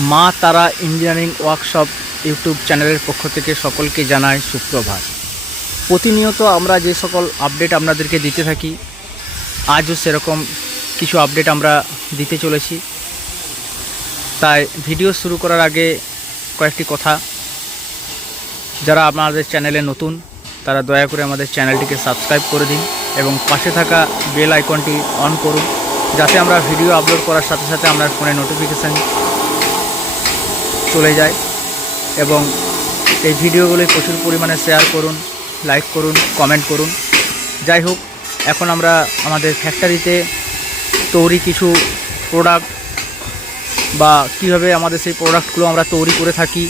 মা তারা engineering workshop YouTube চ্যানেলের পক্ষ থেকে সকলকে জানাই সুপ্রভাত। প্রতিনিয়ত আমরা যে সকল আপডেট আপনাদেরকে দিতে থাকি, আজও সেরকম কিছু আপডেট আমরা দিতে চলেছি। তাই ভিডিও শুরু করার আগে কয়েকটি কথা। যারা আমাদের চ্যানেলে নতুন, তারা দয়া করে আমাদের চ্যানেলটিকে সাবস্ক্রাইব করে দিন এবং পাশে থাকা বেল আইকনটি অন করুন। যাতে আমরা ভিডিও আপলোড করার সাথে সাথে আপনার ফোনে নোটিফিকেশান চলে যায় এবং এই ভিডিওগুলি প্রচুর পরিমাণে শেয়ার করুন লাইক করুন কমেন্ট করুন। যাই হোক, এখন আমরা আমাদের ফ্যাক্টরিতে তৈরি কিছু প্রোডাক্ট বা কীভাবে আমাদের সেই প্রোডাক্টগুলো আমরা তৈরি করে থাকি,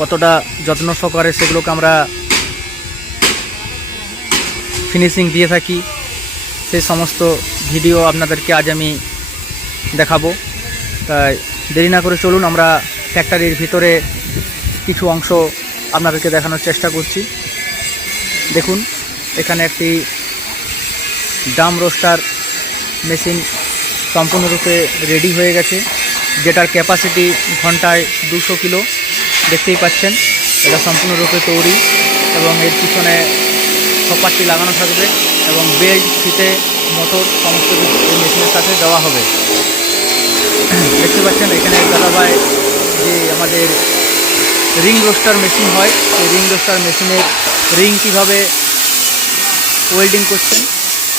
কতটা যত্ন সহকারে সেগুলোকে আমরা ফিনিশিং দিয়ে থাকি, সেই সমস্ত ভিডিও আপনাদেরকে আজ আমি দেখাবো। তাই দেরি না করে চলুন, আমরা ফ্যাক্টরির ভিতরে কিছু অংশ আপনাদেরকে দেখানোর চেষ্টা করছি। দেখুন, এখানে একটি ডাম রোস্টার মেশিন সম্পূর্ণরূপে রেডি হয়ে গেছে, যেটার ক্যাপাসিটি ঘন্টায় দুশো কিলো। দেখতেই পাচ্ছেন, এটা সম্পূর্ণরূপে তৈরি এবং এর পিছনে সপারটি লাগানো থাকবে এবং বেল্ট ফিতে, মোটর, সমস্ত কিছু এই মেশিনের সাথে দেওয়া হবে। দেখতে পাচ্ছেন, এখানে দাদাভাই যে আমাদের রিং রোস্টার মেশিন হয়, সেই রিং রোস্টার মেশিনের রিং কীভাবে ওয়েল্ডিং করছেন,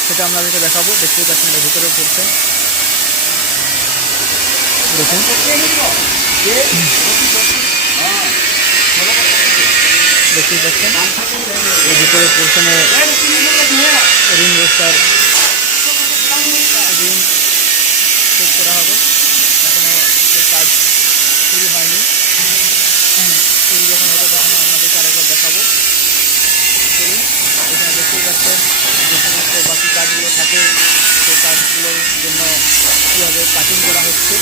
সেটা আপনাদেরকে দেখাবো। দেখতেই পাচ্ছেন ভিতরে করছেন। দেখুন। দেখতেই পাচ্ছেন ভিতরে পোর্শনে রিং রোস্টার। রিং করা হবে এখনও সেই কাজ শুরু হয়নি শুরু যখন হবে তখন আপনাদেরকে আরেকবার দেখাবো চলুন এখানে দেখতেই পাচ্ছেন যে সমস্ত বাকি কাজগুলো থাকে সেই কাজগুলোর জন্য কীভাবে কাটিং করা হচ্ছে?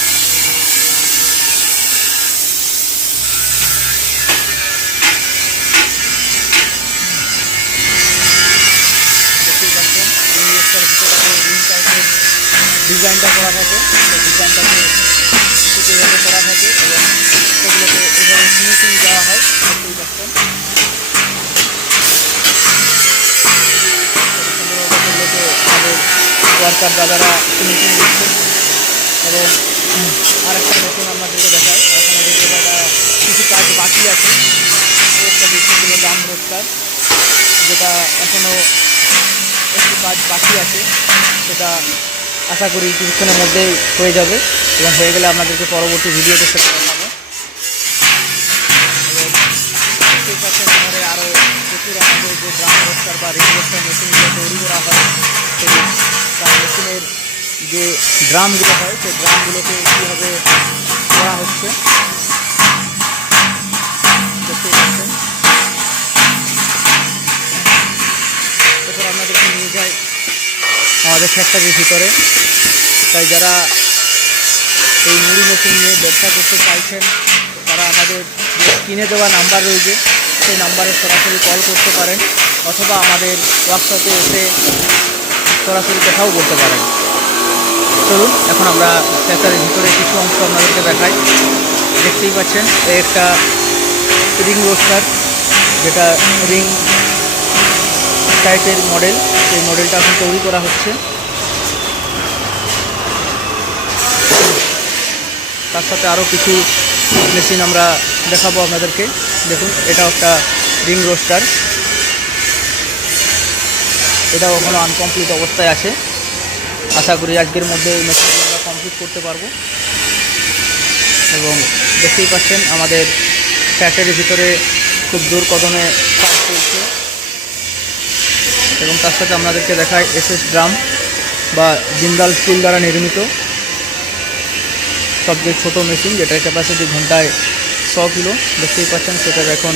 ডিজাইনটা করা থাকে ডিজাইনটাকে ওয়ার্কার দাদারা ফিনিশিং দিচ্ছে এবং আরেকটা নতুন আপনাদেরকে দেখায় এখন দেখতে পাওয়া কিছু কাজ বাকি আছে। একটা দেখছিল দাম রোজগার যেটা এখনও একটু কাজ বাকি আছে। সেটা আশা করি কিছুক্ষণের মধ্যেই হয়ে যাবে এবং হয়ে গেলে আপনাদেরকে পরবর্তী ভিডিওতে সেটা দেখাবো। দেখতেই পাচ্ছেন আরও প্রচুর আমাদের যে ড্রাম রোস্টার বা রিং রোস্টার মেশিনগুলো তৈরি করা হয়, সেই তার মেশিনের যে ড্রামগুলো হয়, সেই ড্রামগুলোকে কীভাবে করা হচ্ছে? আপনাদেরকে নিয়ে আমাদের ফ্যাক্টরির ভিতরে। তাই যারা এই মুড়ি মেশিন নিয়ে ব্যবসা করতে চাইছেন, তারা আমাদের কিনে দেওয়া নাম্বার রয়েছে, সেই নাম্বারে সরাসরি কল করতে পারেন, অথবা আমাদের ওয়ার্কশপে এসে সরাসরি কথাও বলতে পারেন। চলুন, এখন আমরা ফ্যাক্টরির ভিতরে কিছু অংশ আপনাদেরকে দেখাই। দেখতেই পাচ্ছেন একটা রিং রোস্টার, যেটা রিং টাইপের মডেল। সেই মডেলটা এখন তৈরি করা হচ্ছে। তার সাথে আরও কিছু মেশিন আমরা দেখাবো আপনাদেরকে। দেখুন এটা একটা রিং রোস্টার। এটাও এখনও আনকমপ্লিট অবস্থায় আছে। আশা করি আজকের মধ্যে এই মেশিনগুলো আমরা কমপ্লিট করতে পারব। এবং দেখতেই পাচ্ছেন, আমাদের ফ্যাক্টরির ভিতরে খুব জোর কদমে কাজ চলছে। এবং তার সাথে আপনাদেরকে দেখায় এসএস ড্রাম বা জিন্দাল স্টিল দ্বারা নির্মিত। সবচেয়ে ছোটো মেশিন যেটার ক্যাপাসিটি ঘন্টায় ছ কিলো। দেখতেই পাচ্ছেন, সেটার এখন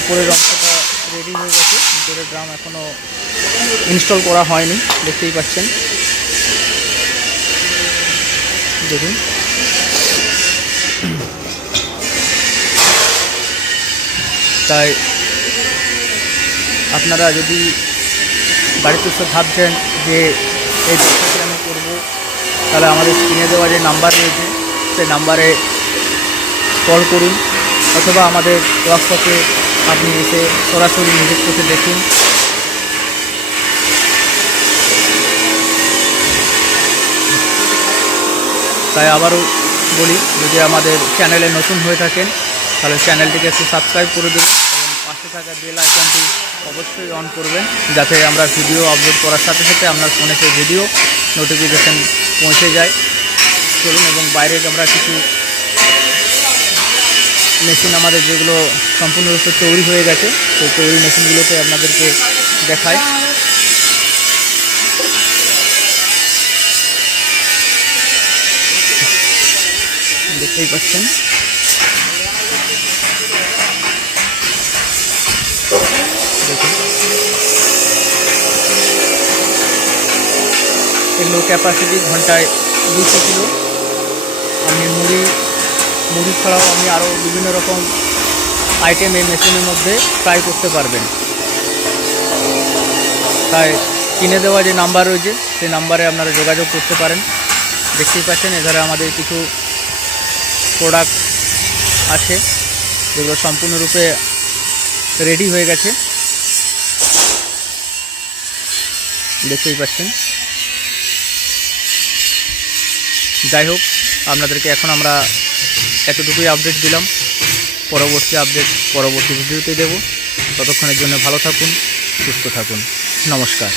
উপরের অংশটা রেডি হয়ে গেছে। ভিতরের ড্রাম এখনও ইনস্টল করা হয়নি, দেখতেই পাচ্ছেন। দেখুন। তাই আপনারা যদি বাড়িতে এসে ভাবছেন যে এই ব্যবসাটি আমি করব, তাহলে আমাদের স্ক্রিনে দেওয়া যে নাম্বার রয়েছে, সেই নাম্বারে কল করুন, অথবা আমাদের ওয়ার্কশপে আপনি এসে সরাসরি নিজের চোখে দেখুন। তাই আবারও বলি, যদি আমাদের চ্যানেলে নতুন হয়ে থাকেন, তাহলে চ্যানেলটিকে একটু সাবস্ক্রাইব করে দেবেন এবং পাশে থাকা বেল আইকনটি অবশ্যই অন করবেন, যাতে আমরা ভিডিও আপলোড করার সাথে সাথে আপনার ফোনে সেই ভিডিও নোটিফিকেশান পৌঁছে যায়। চলুন এবং বাইরে আমরা কিছু মেশিন আমাদের যেগুলো সম্পূর্ণরূপে তৈরি হয়ে গেছে, সেই তৈরি মেশিনগুলোকে আপনাদেরকে দেখায় দেখতেই পাচ্ছেন। এগুলো ক্যাপাসিটি ঘন্টায় দুশো কিলো। আপনি মুড়ি মুড়ি ছাড়াও আপনি আরও বিভিন্ন রকম আইটেম এই মেশিনের মধ্যে ফ্রাই করতে পারবেন। তাই কিনে দেওয়া যে নাম্বার রয়েছে, সেই নাম্বারে আপনারা যোগাযোগ করতে পারেন। দেখতেই পাচ্ছেন, এধারে আমাদের কিছু প্রোডাক্ট আছে, যেগুলো সম্পূর্ণরূপে রেডি হয়ে গেছে। দেখতেই পাচ্ছেন। যাই হোক, আপনাদেরকে এখন আমরা এতটুকুই আপডেট দিলাম। পরবর্তী আপডেট পরবর্তী ভিডিওতে দেব। ততক্ষণের জন্য ভালো থাকুন, সুস্থ থাকুন। নমস্কার।